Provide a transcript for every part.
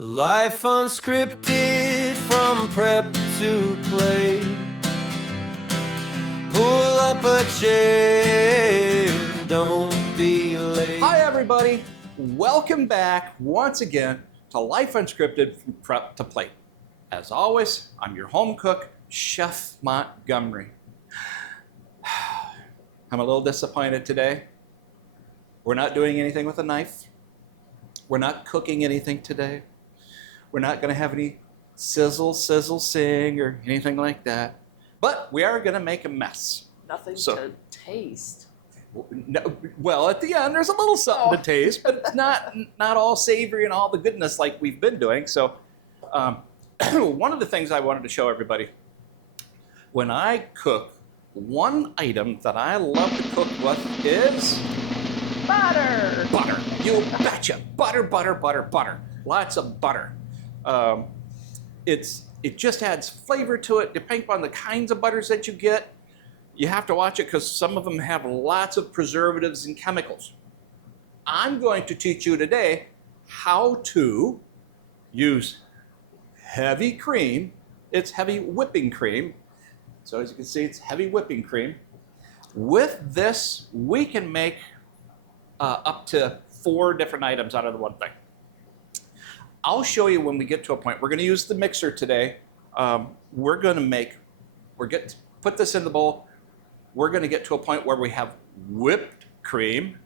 Life unscripted from prep to play. Pull up a chair, don't be late. Hi everybody, welcome back once again to Life Unscripted from Prep to Plate. As always, I'm your home cook, Chef Montgomery. I'm a little disappointed today. We're not doing anything with a knife. We're not cooking anything today. We're not going to have any sizzle, sing, or anything like that. But we are going to make a mess. Nothing to taste. No, well, at the end, there's a little something to taste, but it's not all savory and all the goodness like we've been doing. So one of the things I wanted to show everybody, when I cook, one item that I love to cook with is Butter. butter. You betcha. Butter. Lots of butter. It just adds flavor to it, depending on the kinds of butters that you get. You have to watch it because some of them have lots of preservatives and chemicals. I'm going to teach you today how to use heavy cream. It's heavy whipping cream. So as you can see, it's heavy whipping cream. With this, we can make up to 4 different items out of the one thing. I'll show you when we get to a point. We're going to use the mixer today. We're going to put this in the bowl. We're going to get to a point where we have whipped cream,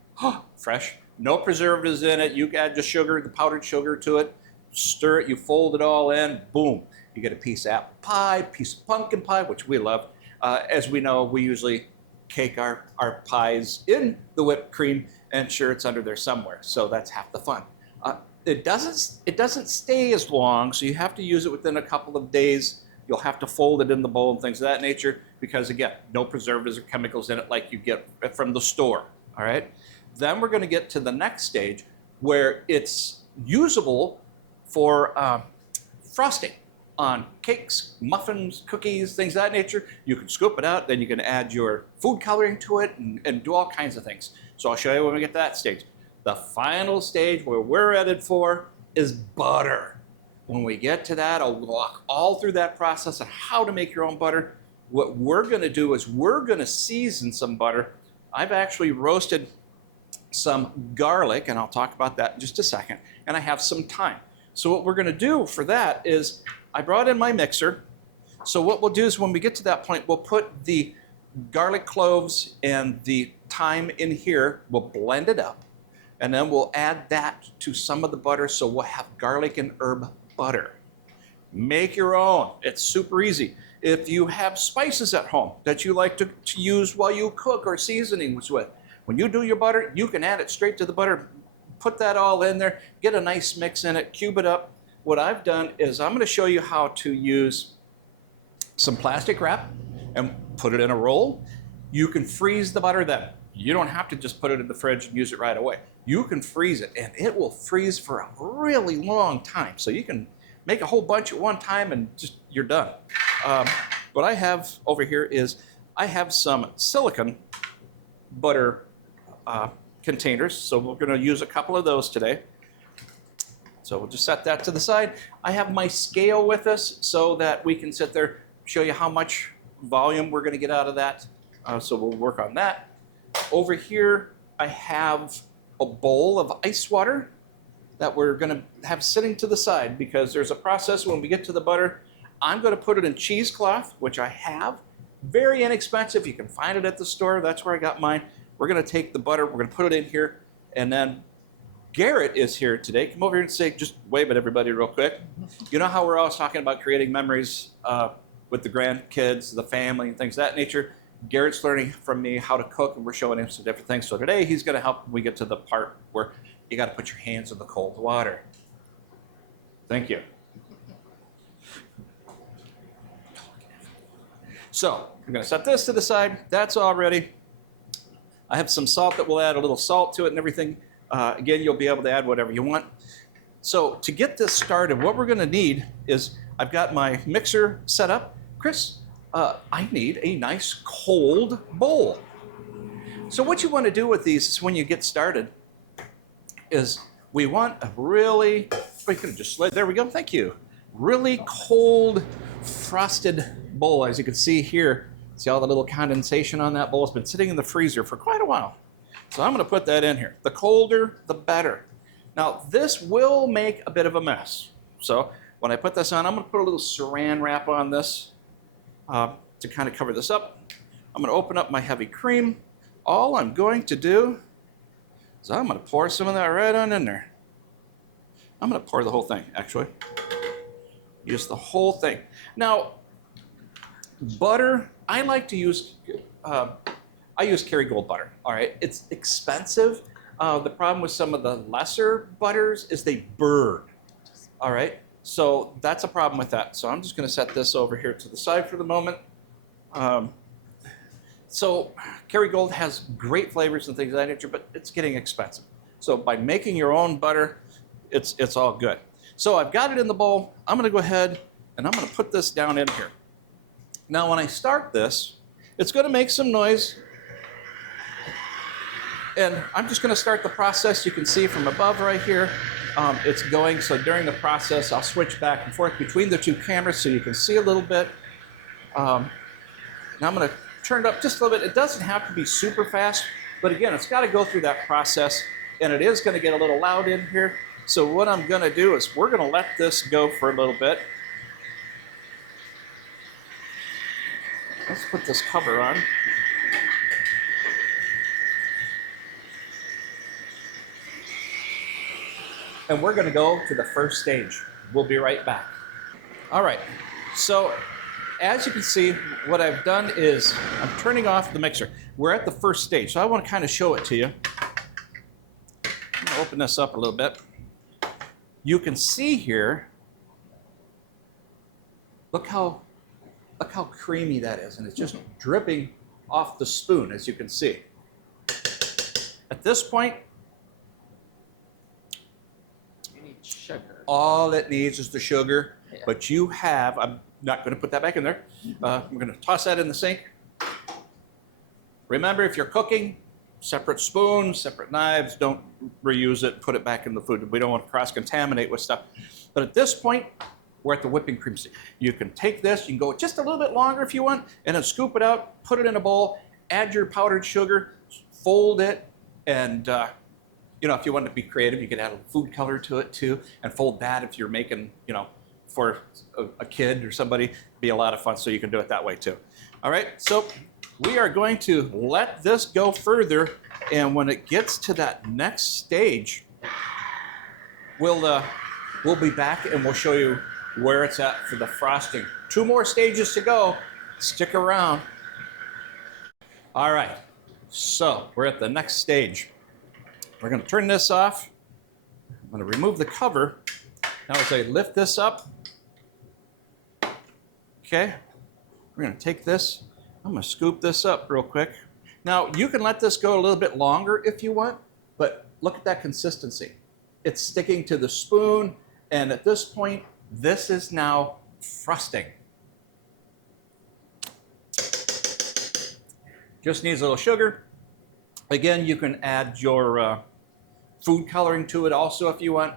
fresh, no preservatives in it. You add just sugar, the powdered sugar to it, stir it, you fold it all in, boom. You get a piece of apple pie, piece of pumpkin pie, which we love. As we know, we usually cake our pies in the whipped cream and sure it's under there somewhere. So that's half the fun. It doesn't stay as long, so you have to use it within a couple of days. You'll have to fold it in the bowl and things of that nature because, again, no preservatives or chemicals in it like you get from the store, all right? Then we're going to get to the next stage where it's usable for frosting on cakes, muffins, cookies, things of that nature. You can scoop it out, then you can add your food coloring to it and do all kinds of things. So I'll show you when we get to that stage. The final stage where we're headed for is butter. When we get to that, I'll walk all through that process of how to make your own butter. What we're going to do is we're going to season some butter. I've actually roasted some garlic, and I'll talk about that in just a second, and I have some thyme. So what we're going to do for that is I brought in my mixer. So what we'll do is when we get to that point, we'll put the garlic cloves and the thyme in here. We'll blend it up. And then we'll add that to some of the butter, so we'll have garlic and herb butter. Make your own. It's super easy. If you have spices at home that you like to use while you cook or seasonings with, when you do your butter, you can add it straight to the butter. Put that all in there, get a nice mix in it, cube it up. What I've done is I'm going to show you how to use some plastic wrap and put it in a roll. You can freeze the butter then. You don't have to just put it in the fridge and use it right away. You can freeze it, and it will freeze for a really long time. So you can make a whole bunch at one time and just you're done. What I have over here is I have some silicone butter containers. So we're going to use a couple of those today. So we'll just set that to the side. I have my scale with us so that we can sit there, show you how much volume we're going to get out of that. So we'll work on that. Over here, I have a bowl of ice water that we're going to have sitting to the side because there's a process when we get to the butter. I'm going to put it in cheesecloth, which I have. Very inexpensive. You can find it at the store. That's where I got mine. We're going to take the butter. We're going to put it in here. And then Garrett is here today. Come over here and say, just wave at everybody real quick. You know how we're always talking about creating memories with the grandkids, the family, and things of that nature? Garrett's learning from me how to cook, and we're showing him some different things. So today he's going to help when we get to the part where you got to put your hands in the cold water. Thank you. So I'm going to set this to the side. That's all ready. I have some salt that we'll add a little salt to it and everything. Again, you'll be able to add whatever you want. So to get this started, what we're going to need is I've got my mixer set up. Chris, I need a nice cold bowl. So what you want to do with these is when you get started is we want a really We could have just slid. There we go. Thank you. Really cold, frosted bowl, as you can see here. See all the little condensation on that bowl? It's been sitting in the freezer for quite a while. So I'm going to put that in here. The colder, the better. Now, this will make a bit of a mess. So when I put this on, I'm going to put a little saran wrap on this to kind of cover this up. I'm going to open up my heavy cream. All I'm going to do is I'm going to pour some of that right on in there. I'm going to pour the whole thing, actually. Use the whole thing. Now, butter, I like to use, I use Kerrygold butter, all right? It's expensive. The problem with some of the lesser butters is they burn, all right? So that's a problem with that. So I'm just going to set this over here to the side for the moment. So Kerrygold has great flavors and things of that nature, but it's getting expensive. So by making your own butter, it's all good. So I've got it in the bowl. I'm going to go ahead and I'm going to put this down in here. Now when I start this, it's going to make some noise. And I'm just going to start the process. You can see from above right here, it's going. So during the process, I'll switch back and forth between the two cameras so you can see a little bit. Now I'm going to turn it up just a little bit. It doesn't have to be super fast, but again, it's got to go through that process, and it is going to get a little loud in here. So what I'm going to do is we're going to let this go for a little bit. Let's put this cover on. And we're going to go to the first stage. We'll be right back. All right, so as you can see, what I've done is I'm turning off the mixer. We're at the first stage, so I want to kind of show it to you. I'm going to open this up a little bit. You can see here, look how creamy that is, and it's just dripping off the spoon, as you can see. At this point, You need sugar. all it needs is the sugar, Yeah. but you have, I'm not going to put that back in there. I'm going to toss that in the sink. Remember, if you're cooking, separate spoons, separate knives, don't reuse it, put it back in the food. We don't want to cross-contaminate with stuff. But at this point, we're at the whipping cream stage. You can take this, you can go just a little bit longer if you want, and then scoop it out, put it in a bowl, add your powdered sugar, fold it, and you know, if you want to be creative, you could add a food color to it too, and fold that if you're making, you know, for a kid or somebody, be a lot of fun, so you can do it that way too. All right, so we are going to let this go further, and when it gets to that next stage, we'll be back and we'll show you where it's at for the frosting. 2 more stages to go. Stick around. All right, so we're at the next stage. We're going to turn this off. I'm going to remove the cover. Now as I lift this up, okay, we're going to take this. I'm going to scoop this up real quick. Now, you can let this go a little bit longer if you want, but look at that consistency. It's sticking to the spoon, and at this point, this is now frosting. Just needs a little sugar. Again, you can add your food coloring to it also if you want.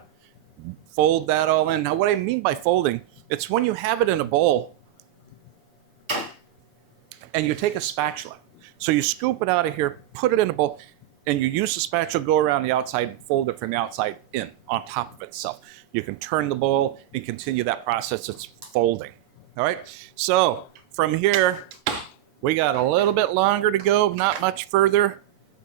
Fold that all in. Now, what I mean by folding, it's when you have it in a bowl, and you take a spatula. So you scoop it out of here, put it in a bowl, and you use the spatula, go around the outside, and fold it from the outside in, on top of itself. You can turn the bowl and continue that process. It's folding. All right? So from here, we got a little bit longer to go, not much further,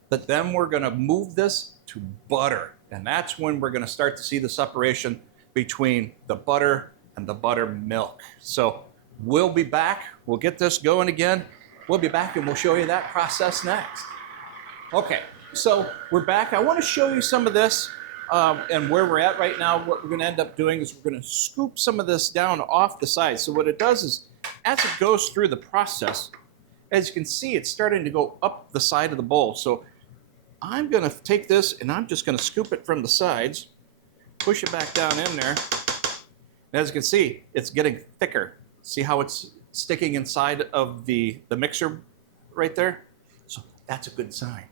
but then we're going to move this to butter. And that's when we're going to start to see the separation between the butter and the buttermilk. So we'll be back. We'll get this going again. We'll be back and we'll show you that process next. Okay, so we're back. I want to show you some of this and where we're at right now. What we're going to end up doing is we're going to scoop some of this down off the side. So what it does is, as it goes through the process, as you can see, it's starting to go up the side of the bowl. So I'm going to take this and I'm just going to scoop it from the sides, push it back down in there. And as you can see, it's getting thicker. See how it's sticking inside of the mixer right there? So that's a good sign.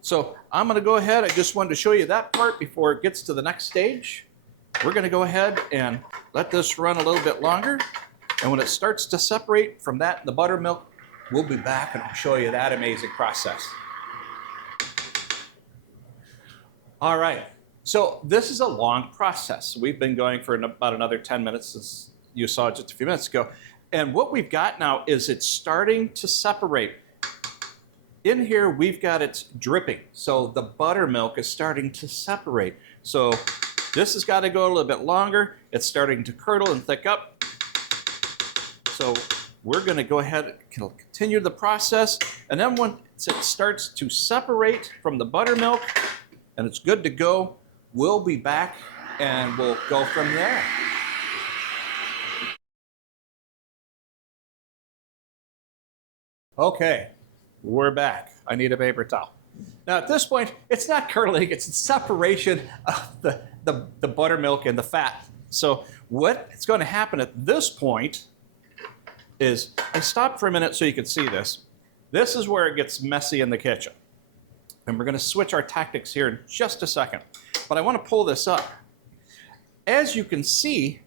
So I'm going to go ahead. I just wanted to show you that part before it gets to the next stage. we're going to go ahead and let this run a little bit longer. And when it starts to separate from that and the buttermilk, we'll be back and I'll show you that amazing process. All right, so this is a long process. We've been going for about another 10 minutes, as you saw just a few minutes ago. And what we've got now is it's starting to separate. In here, we've got it dripping. So the buttermilk is starting to separate. So this has got to go a little bit longer. It's starting to curdle and thick up. So we're going to go ahead and continue the process. And then once it starts to separate from the buttermilk and it's good to go, we'll be back and we'll go from there. Okay, we're back. I need a paper towel. Now at this point, it's not curdling, it's the separation of the buttermilk and the fat. So what's going to happen at this point is, I stopped for a minute so you can see this. This is where it gets messy in the kitchen. And we're going to switch our tactics here in just a second. But I want to pull this up. As you can see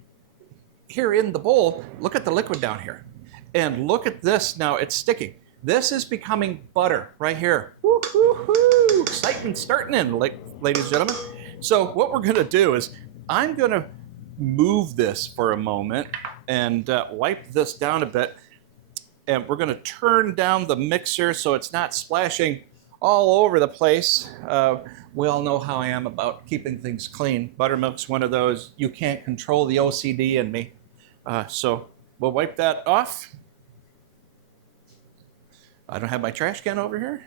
here in the bowl, look at the liquid down here. And look at this now, it's sticking. This is becoming butter right here. Woo-hoo-hoo! Excitement starting in, ladies and gentlemen. So what we're gonna do is, I'm gonna move this for a moment and wipe this down a bit. And we're gonna turn down the mixer so it's not splashing all over the place. We all know how I am about keeping things clean. Buttermilk's one of those, you can't control the OCD in me. So we'll wipe that off. I don't have my trash can over here.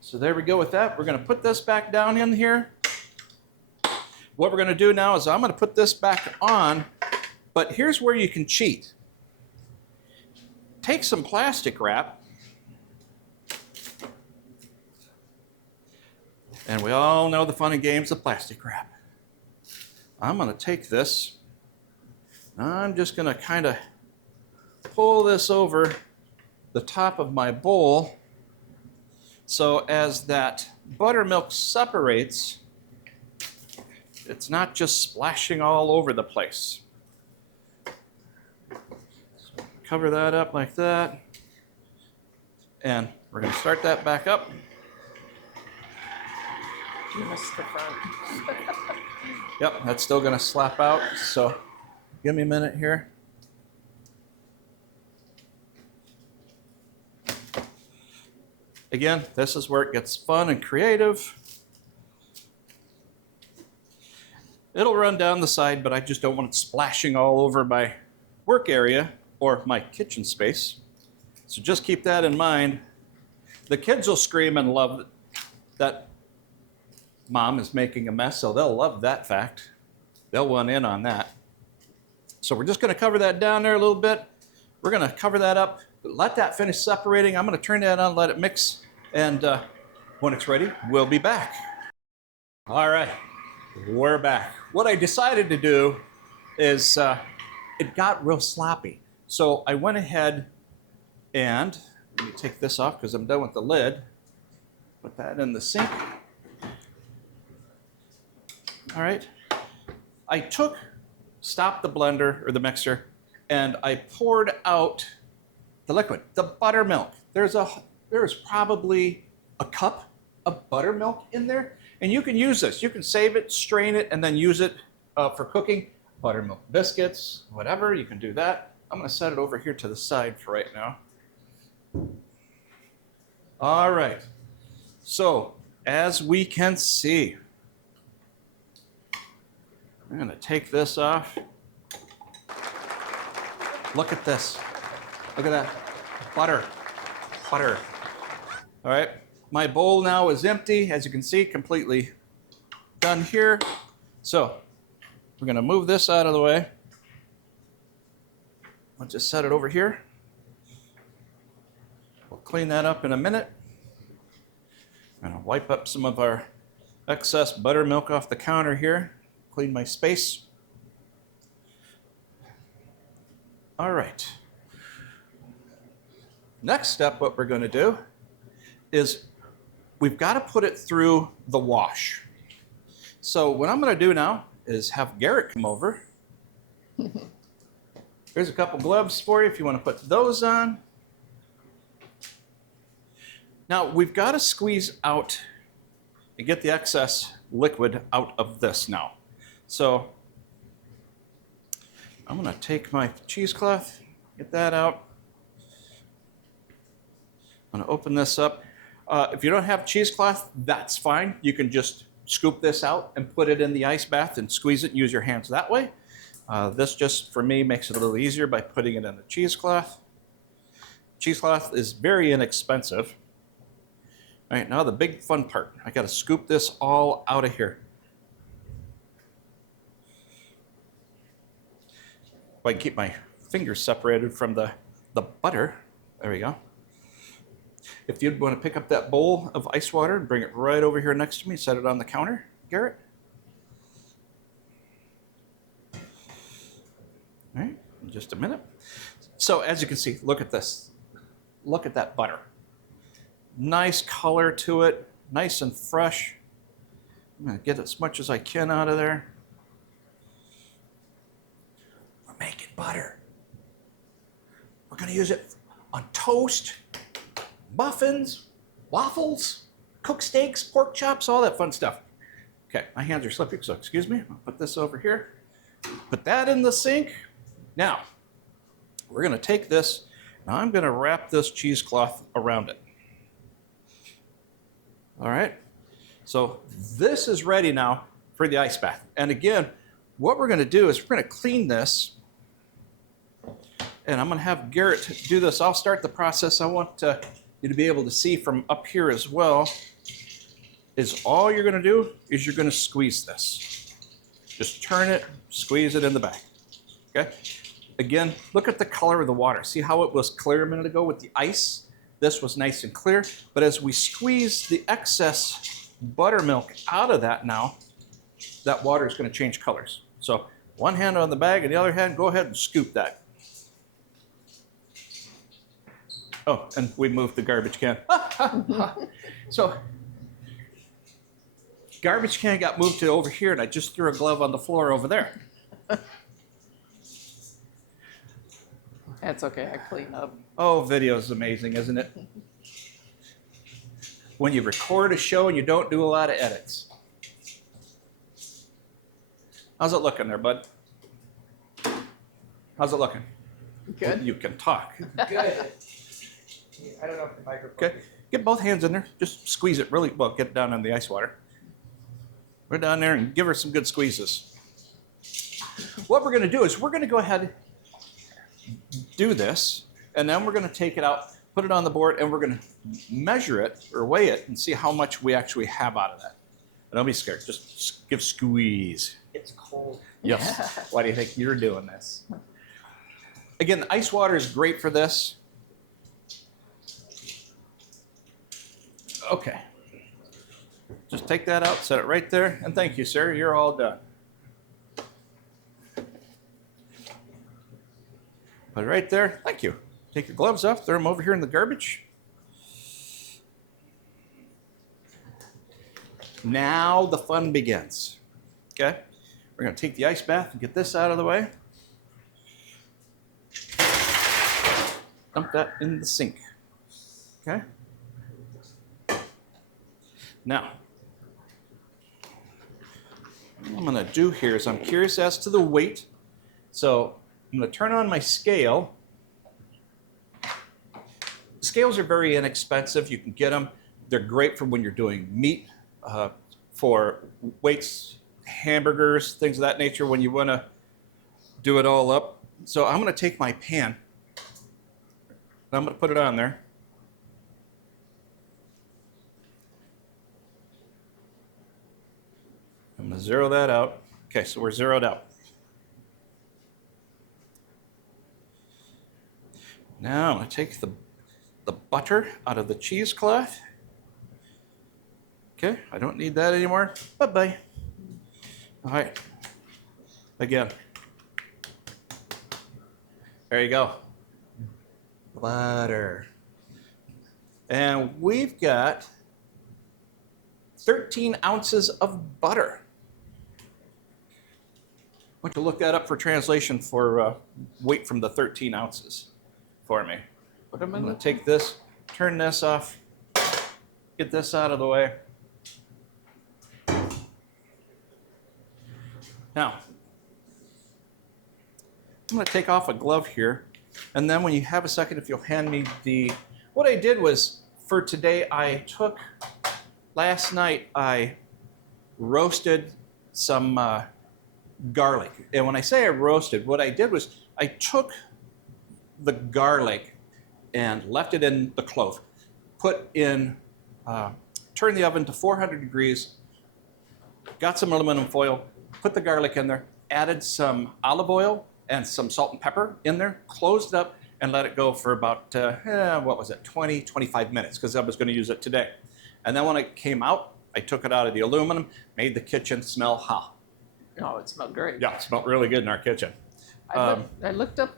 So there we go with that. We're going to put this back down in here. What we're going to do now is I'm going to put this back on, but here's where you can cheat. Take some plastic wrap, and we all know the fun and games of plastic wrap. I'm going to take this, I'm just going to kind of pull this over the top of my bowl, so as that buttermilk separates, it's not just splashing all over the place. So cover that up like that, and we're going to start that back up. You missed the front. Yep, that's still going to slap out, so give me a minute here. Again, this is where it gets fun and creative. It'll run down the side, but I just don't want it splashing all over my work area or my kitchen space. So just keep that in mind. The kids will scream and love that mom is making a mess, so they'll love that fact. They'll want in on that. So we're just going to cover that down there a little bit. We're going to cover that up. Let that finish separating. I'm going to turn that on, let it mix, and when it's ready, we'll be back. All right, we're back. What I decided to do is, it got real sloppy. So I went ahead and, let me take this off because I'm done with the lid. Put that in the sink. All right. I stopped the blender or the mixer, and I poured out the liquid, the buttermilk. There's probably a cup of buttermilk in there, and you can use this. You can save it, strain it, and then use it for cooking. Buttermilk biscuits, whatever, you can do that. I'm going to set it over here to the side for right now. All right. So, as we can see, I'm going to take this off. Look at this. Look at that. Butter. Butter. All right. My bowl now is empty, as you can see, completely done here. So we're going to move this out of the way. I'll just set it over here. We'll clean that up in a minute. I'm going to wipe up some of our excess buttermilk off the counter here. Clean my space. All right. Next step, what we're going to do is we've got to put it through the wash. So what I'm going to do now is have Garrett come over. Here's a couple gloves for you if you want to put those on. Now we've got to squeeze out and get the excess liquid out of this now. So I'm going to take my cheesecloth, get that out. I'm going to open this up. If you don't have cheesecloth, that's fine. You can just scoop this out and put it in the ice bath and squeeze it and use your hands that way. This just, for me, makes it a little easier by putting it in the cheesecloth. Cheesecloth is very inexpensive. All right, now the big fun part. I got to scoop this all out of here. If I can keep my fingers separated from the butter. There we go. If you'd want to pick up that bowl of ice water and bring it right over here next to me, set it on the counter, Garrett. All right, in just a minute. So as you can see, look at this. Look at that butter. Nice color to it, nice and fresh. I'm going to get as much as I can out of there. We're making butter. We're going to use it on toast, muffins, waffles, cooked steaks, pork chops, all that fun stuff. Okay, my hands are slippy, so excuse me. I'll put this over here. Put that in the sink. Now, we're going to take this, and I'm going to wrap this cheesecloth around it. All right, so this is ready now for the ice bath. And again, what we're going to do is we're going to clean this, and I'm going to have Garrett do this. I'll start the process. I want you to be able to see from up here as well. Is all you're going to do is you're going to squeeze this. Just turn it, squeeze it in the back. Okay. Again, look at the color of the water. See how it was clear a minute ago with the ice? This was nice and clear, but as we squeeze the excess buttermilk out of that now, that water is going to change colors. So one hand on the bag and the other hand, go ahead and scoop that. Oh, and we moved the garbage can. So garbage can got moved to over here, and I just threw a glove on the floor over there. That's okay, I clean up. Oh, video is amazing, isn't it? When you record a show and you don't do a lot of edits. How's it looking there, bud? How's it looking? Good. You can talk. Good. I don't know if the microphone. Okay, get both hands in there. Just squeeze it really well. Get it down in the ice water. We're down there and give her some good squeezes. What we're going to do is we're going to go ahead, do this, and then we're going to take it out, put it on the board, and we're going to measure it or weigh it and see how much we actually have out of that. And don't be scared. Just give squeeze. It's cold. Yes. Why do you think you're doing this? Again, the ice water is great for this. Okay. Just take that out, set it right there, and thank you, sir. You're all done. Put it right there. Thank you. Take your gloves off, throw them over here in the garbage. Now the fun begins. Okay? We're going to take the ice bath and get this out of the way. Dump that in the sink. Okay? Now, what I'm going to do here is I'm curious as to the weight. So I'm going to turn on my scale. Scales are very inexpensive. You can get them. They're great for when you're doing meat, for weights, hamburgers, things of that nature when you want to do it all up. So I'm going to take my pan. I'm going to put it on there. I'm going to zero that out. Okay, so we're zeroed out. Now I'm going to take the butter out of the cheesecloth. Okay, I don't need that anymore. Bye-bye. All right. Again. There you go. Butter. And we've got 13 ounces of butter. want you to look that up for translation for weight from the 13 ounces for me. Put them I'm in going the to take this, turn this off, get this out of the way. Now, I'm going to take off a glove here, and then when you have a second, if you'll hand me what I did was, for today, last night I roasted some garlic. And when I say I roasted, what I did was I took the garlic and left it in the clove, turned the oven to 400 degrees, got some aluminum foil, put the garlic in there, added some olive oil and some salt and pepper in there, closed it up, and let it go for about, 20, 25 minutes, because I was going to use it today. And then when it came out, I took it out of the aluminum, made the kitchen smell hot. Oh, it smelled great. Yeah, it smelled really good in our kitchen. I looked up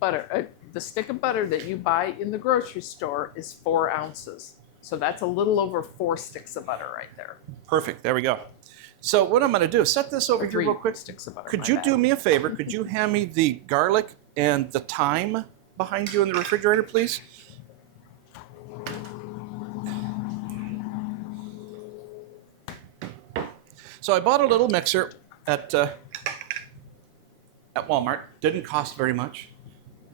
butter. The stick of butter that you buy in the grocery store is 4 ounces. So that's a little over 4 sticks of butter right there. Perfect, there we go. So what I'm going to do is set this over Or here 3 real quick. sticks of butter. Could my you bad. do me a favor? Could you hand me the garlic and the thyme behind you in the refrigerator, please? So I bought a little mixer at Walmart. Didn't cost very much.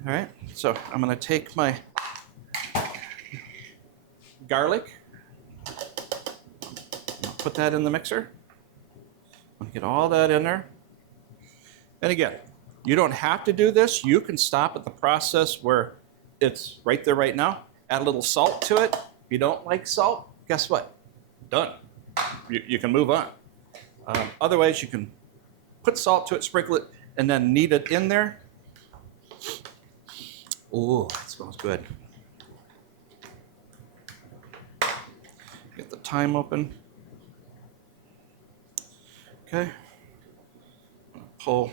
All right. So I'm going to take my garlic, put that in the mixer. I'm going to get all that in there. And again, you don't have to do this. You can stop at the process where it's right there right now. Add a little salt to it. If you don't like salt, guess what? Done. You can move on. Otherwise, you can put salt to it, sprinkle it, and then knead it in there. Oh, that smells good. Get the thyme open. Okay. Pull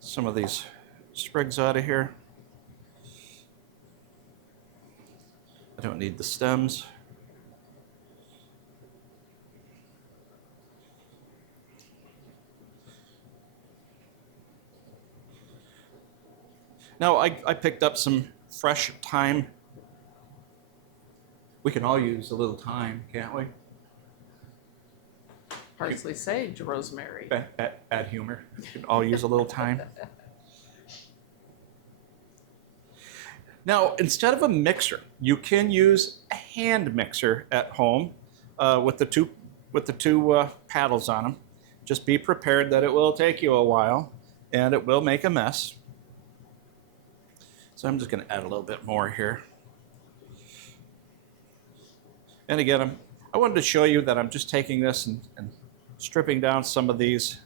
some of these sprigs out of here. I don't need the stems. Now, I picked up some fresh thyme. We can all use a little thyme, can't we? Parsley, sage, rosemary. Bad humor. We can all use a little thyme. Now, instead of a mixer, you can use a hand mixer at home with the two paddles on them. Just be prepared that it will take you a while and it will make a mess. So I'm just going to add a little bit more here. And again, I wanted to show you that I'm just taking this and stripping down some of these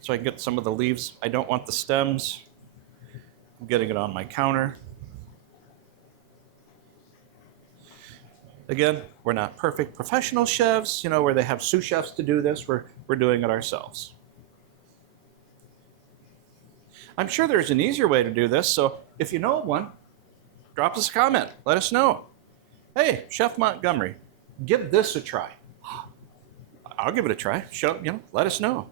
so I can get some of the leaves. I don't want the stems. I'm getting it on my counter. Again, we're not perfect professional chefs, where they have sous chefs to do this. We're doing it ourselves. I'm sure there's an easier way to do this, so if you know one, drop us a comment. Let us know. Hey, Chef Montgomery, give this a try. I'll give it a try. Let us know.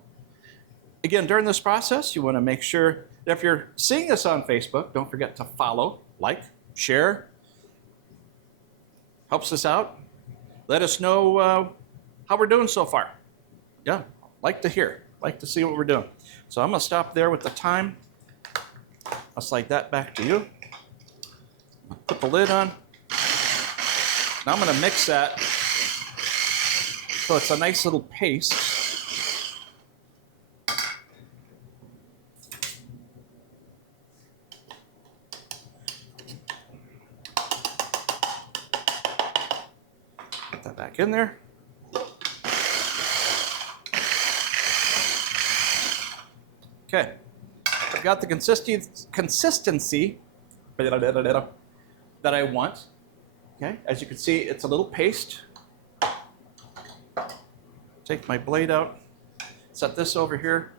Again, during this process, you want to make sure that if you're seeing us on Facebook, don't forget to follow, like, share. Helps us out. Let us know how we're doing so far. Yeah, like to hear, like to see what we're doing. So I'm going to stop there with the thyme. I'll slide that back to you. Put the lid on. Now I'm going to mix that so it's a nice little paste. Put that back in there. Okay. I've got the consistency that I want. Okay, as you can see, it's a little paste. Take my blade out, set this over here.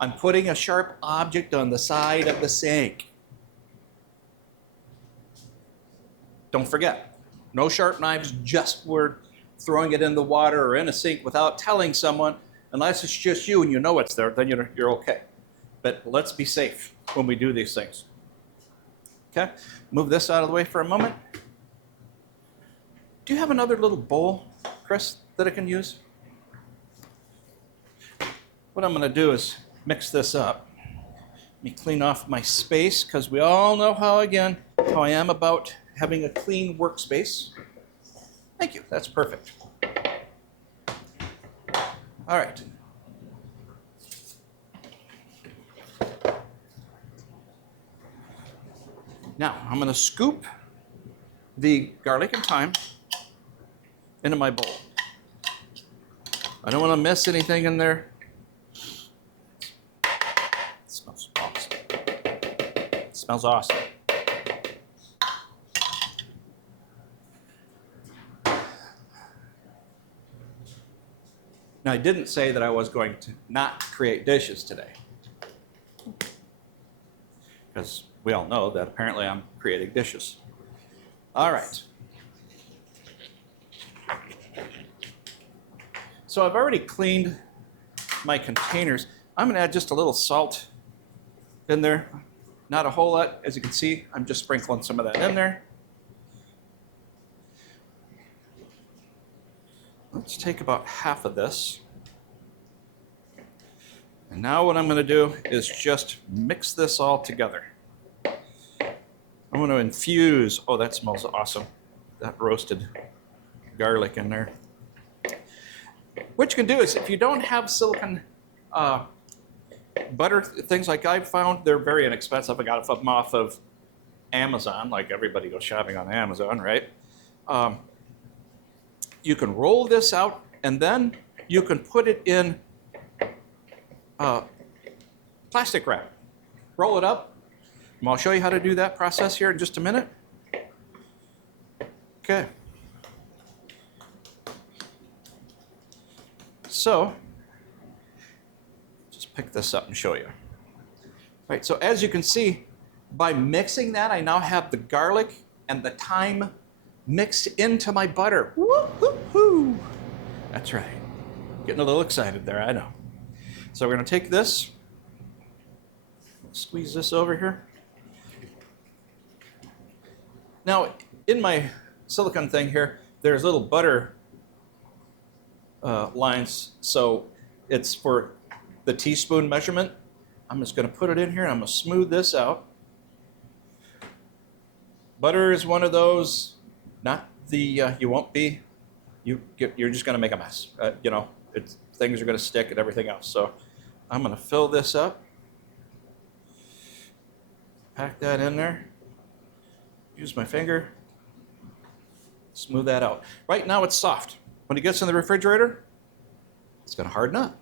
I'm putting a sharp object on the side of the sink. Don't forget, no sharp knives, just we're throwing it in the water or in a sink without telling someone. Unless it's just you and you know it's there, then you're okay. But let's be safe when we do these things. Okay, move this out of the way for a moment. Do you have another little bowl, Chris, that I can use? What I'm going to do is mix this up. Let me clean off my space, because we all know how I am about having a clean workspace. Thank you, that's perfect. All right. Now, I'm going to scoop the garlic and thyme into my bowl. I don't want to miss anything in there. It smells awesome. It smells awesome. Now, I didn't say that I was going to not create dishes today, because we all know that apparently I'm creating dishes. All right. So I've already cleaned my containers. I'm going to add just a little salt in there. Not a whole lot. As you can see, I'm just sprinkling some of that in there. Let's take about half of this. And now what I'm going to do is just mix this all together. I'm going to infuse, oh, that smells awesome, that roasted garlic in there. What you can do is, if you don't have silicone butter, things like I've found, they're very inexpensive. I got them off of Amazon, like everybody goes shopping on Amazon, right? You can roll this out, and then you can put it in plastic wrap. Roll it up. And I'll show you how to do that process here in just a minute. Okay. So, just pick this up and show you. All right, so as you can see, by mixing that, I now have the garlic and the thyme mixed into my butter. Woo-hoo-hoo. That's right. Getting a little excited there, I know. So we're going to take this, squeeze this over here. Now, in my silicone thing here, there's little butter lines, so it's for the teaspoon measurement. I'm just going to put it in here, and I'm going to smooth this out. Butter is one of those, not the, you won't be, you're just going to make a mess. You know, things are going to stick and everything else. So I'm going to fill this up, pack that in there. Use my finger, smooth that out. Right now it's soft. When it gets in the refrigerator, it's going to harden up.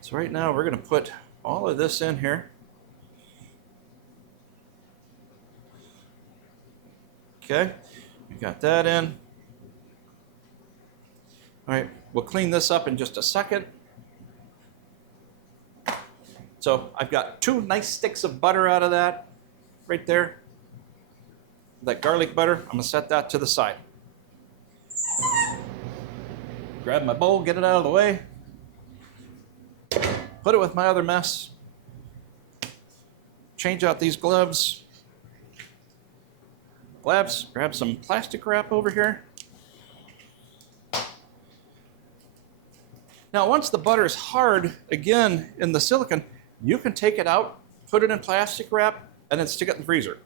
So right now we're going to put all of this in here. Okay, we got that in. All right, we'll clean this up in just a second. So I've got 2 nice sticks of butter out of that, right there. That garlic butter, I'm gonna set that to the side. Grab my bowl, get it out of the way. Put it with my other mess. Change out these gloves. Grab some plastic wrap over here. Now, once the butter is hard, again, in the silicone, you can take it out, put it in plastic wrap, and then stick it in the freezer.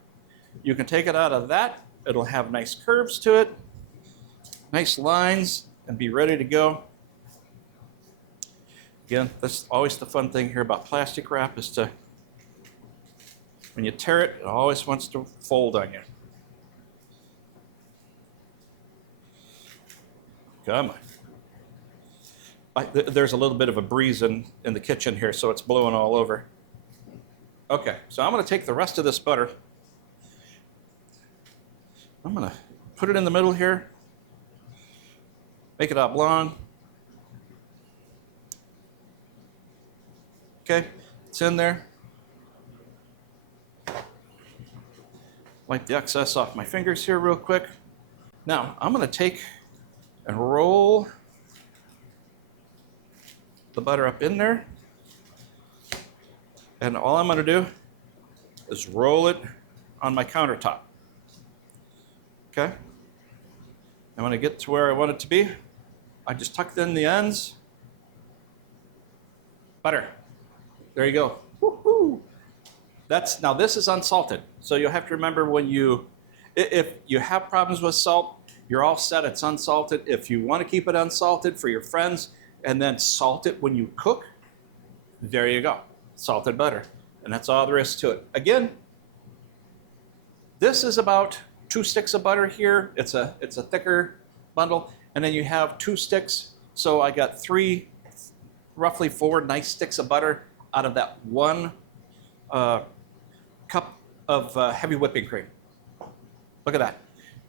You can take it out of that. It'll have nice curves to it, nice lines, and be ready to go. Again, that's always the fun thing here about plastic wrap is to, when you tear it, it always wants to fold on you. Come on. There's a little bit of a breeze in the kitchen here, so it's blowing all over. Okay, so I'm going to take the rest of this butter. I'm going to put it in the middle here. Make it oblong. Okay, it's in there. Wipe the excess off my fingers here real quick. Now, I'm going to take and roll the butter up in there. And all I'm going to do is roll it on my countertop. Okay? And when I get to where I want it to be, I just tuck in the ends. Butter. There you go. Woo-hoo. Now this is unsalted. So you'll have to remember if you have problems with salt, you're all set, it's unsalted. If you want to keep it unsalted for your friends and then salt it when you cook, there you go. Salted butter. And that's all there is to it. Again, this is about 2 sticks of butter here. It's a thicker bundle. And then you have 2 sticks. So I got roughly 4 nice sticks of butter out of that 1 cup of heavy whipping cream. Look at that.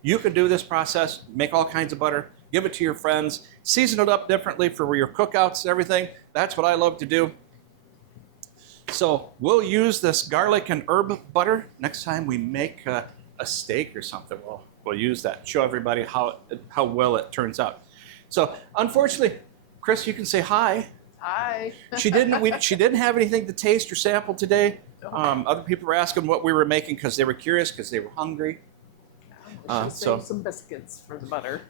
You can do this process, make all kinds of butter, give it to your friends, season it up differently for your cookouts and everything. That's what I love to do. So we'll use this garlic and herb butter next time we make a steak or something. We'll use that, show everybody how well it turns out. So unfortunately, Chris, you can say hi. Hi. She didn't have anything to taste or sample today. Other people were asking what we were making because they were curious, because they were hungry. She'll save some biscuits for the butter.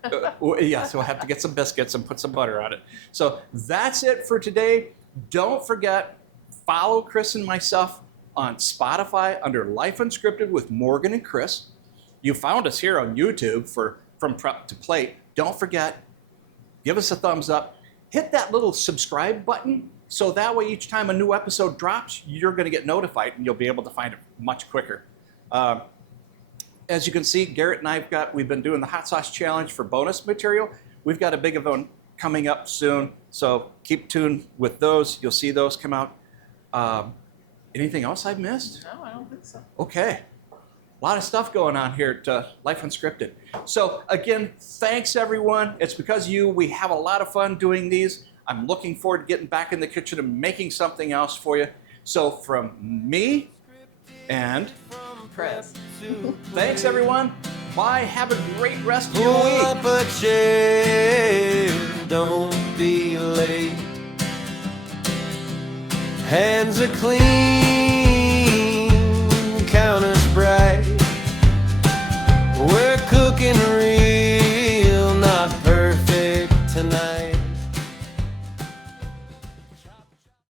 Yes, we'll have to get some biscuits and put some butter on it. So that's it for today. Don't forget, follow Chris and myself on Spotify under Life Unscripted with Morgan and Chris. You found us here on YouTube From Prep to Plate. Don't forget, give us a thumbs up. Hit that little subscribe button so that way each time a new episode drops, you're going to get notified and you'll be able to find it much quicker. As you can see, Garrett and we've been doing the hot sauce challenge for bonus material. We've got a big event coming up soon, so keep tuned with those. You'll see those come out. Anything else I've missed? No, I don't think so. Okay. A lot of stuff going on here at Life Unscripted. So again, thanks everyone. It's because of you. We have a lot of fun doing these. I'm looking forward to getting back in the kitchen and making something else for you. So from me and Chris. thanks everyone. Bye. Have a great rest of your Pull week. up a chair, don't be late. Hands are clean.